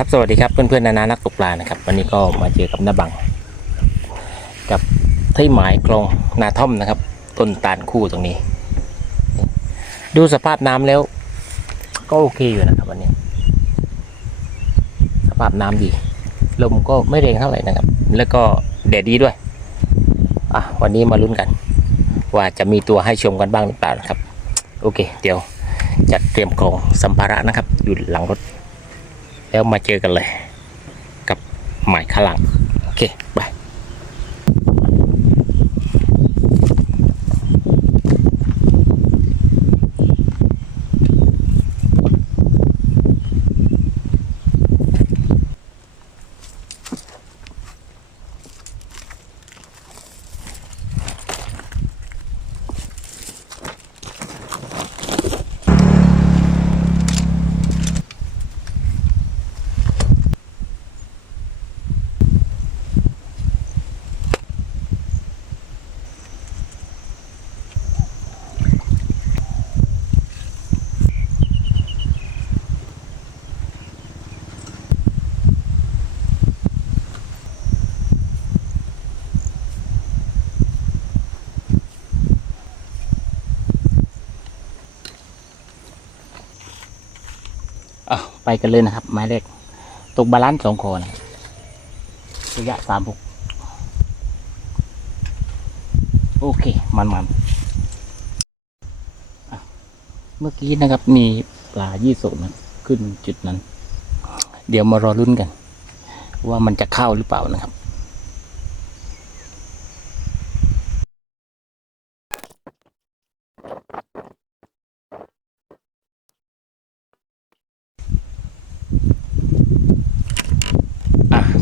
ครับสวัสดีครับเพื่อนๆนานานักตกปลานะครับ วันนี้ก็มาเจอกับน้าบัง กับที่หมายคลองนาท่อมนะครับต้นตาลคู่ตรงนี้ ดูสภาพน้ำแล้ว ก็โอเคอยู่นะครับ วันนี้ สภาพน้ำดี ลมก็ไม่แรงเท่าไหร่นะครับ แล้วก็แดดดีด้วยอะวันนี้มาลุ้นกัน ว่าจะมีตัวให้ชมกันบ้างหรือเปล่านะครับ โอเค เดี๋ยวจัดเตรียมของสัมภาระนะครับ อยู่หลังรถ แล้วมาเจอกันเลย กับหมายขลัง โอเค ไป ไปกันเลยนะครับ ไม้เลขตกบาลานซ์สองคอนะระยะสามหกโอเค มันมันเมื่อกี้นะครับ มีปลายี่สกนะขึ้นจุดนั้น เดี๋ยวมารอรุ่นกัน ว่ามันจะเข้าหรือเปล่านะครับ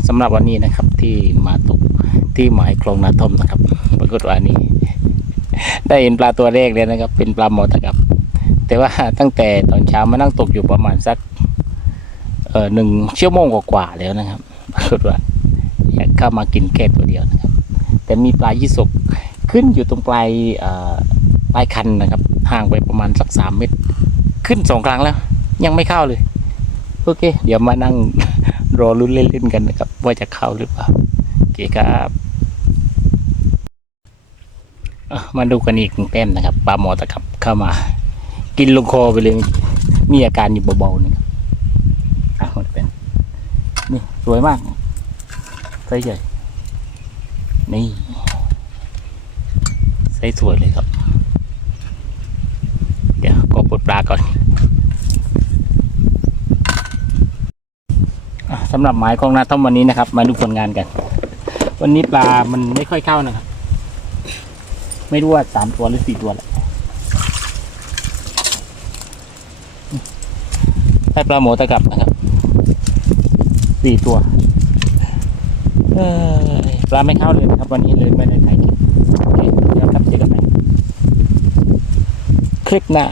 สำหรับวันนี้นะครับที่มาตกที่หมายคลองนาทมนะครับปรากฏว่านี้ ได้เห็นปลาตัวแรกเลยนะครับ เป็นปลาหมอตะกับ แต่ว่าตั้งแต่ตอนเช้ามานั่งตกอยู่ประมาณสักเอ่อหนึ่งชั่วโมงกว่าๆแล้วนะครับปรากฏว่าอยากเข้ามากินแค่ตัวเดียวนะครับ แต่มีปลายี่สกขึ้นอยู่ตรงปลายเอ่อปลายคันนะครับ ห่างไปประมาณสักสามเมตร ขึ้นสองครั้งแล้ว ยังไม่เข้าเลย โอเค เดี๋ยวมานั่ง รอลุ้นเล่นๆกันนะครับ ว่าจะเข้าหรือเปล่าโอเคครับมาดูกันอีกหนึ่งแต้มนะครับปลาหมอตะกับเข้ามา กินลงคอไปเลย มีอาการอยู่เบาๆนะครับอะมันเป็นนี่สวยมากไซส์ใหญ่นี่ไซส์สวยเลยครับ เดี๋ยวก็ปลดปลาก่อน อะ สำหรับหมายของนาท่อมวันนี้นะครับ มาดูผลงานกัน วันนี้ปลามันไม่ค่อยเข้านะครับ ไม่รู้ว่าสามตัวหรือสี่ตัวแหละได้ปลาหมอตะกับนะครับสี่ตัวปลาไม่เข้าเลยครับ วันนี้เลยไม่ได้ถ่ายคลิปโอเคเดี๋ยวครับเจอกันใหม่คลิปหน้า